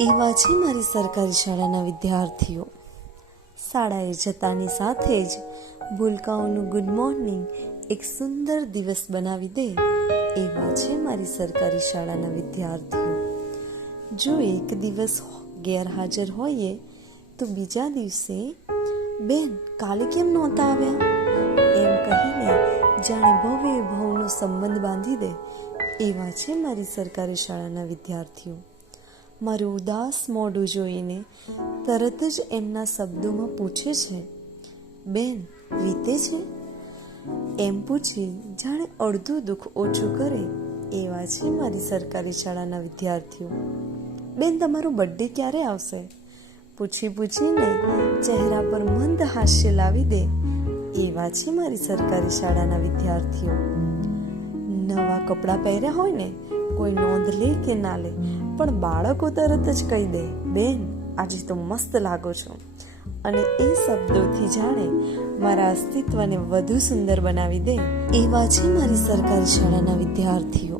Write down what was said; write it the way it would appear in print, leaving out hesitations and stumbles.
એવા છે મારી સરકારી શાળાના વિદ્યાર્થીઓ. શાળાએ જતાની સાથે જ ભૂલકાઓનું ગુડ મોર્નિંગ એક સુંદર દિવસ બનાવી દે એવા છે મારી સરકારી શાળાના વિદ્યાર્થીઓ. જો એક દિવસ ગેરહાજર હોઈએ તો બીજા દિવસે બેન કાલે કેમ નહોતા આવ્યા એમ કહીને જાણે ભવે ભવનો સંબંધ બાંધી દે એવા છે મારી સરકારી શાળાના વિદ્યાર્થીઓ. મારું ઉદાસ મોઢું જોઈને તરત જ એમના શબ્દોમાં પૂછે છે, બેન વીતે છે? એમ પૂછી જાણે અડધું દુઃખ ઓછું કરે એવા છે મારી સરકારી શાળાના વિદ્યાર્થીઓ. બેન તમારો બર્થડે ક્યારે આવશે? પૂછીને ચહેરા પર મંદ હાસ્ય લાવી દે એવા છે મારી સરકારી શાળાના વિદ્યાર્થીઓ. નવા કપડાં પહેર્યા હોય ને કોઈ નોંધ લે કે ના લે, પણ બાળકો તરત જ કહી દે, બેન આજે તો મસ્ત લાગો છો. અને એ શબ્દોથી જાણે મારા અસ્તિત્વને વધુ સુંદર બનાવી દે એવા છે મારી સરકારી શાળાના વિદ્યાર્થીઓ.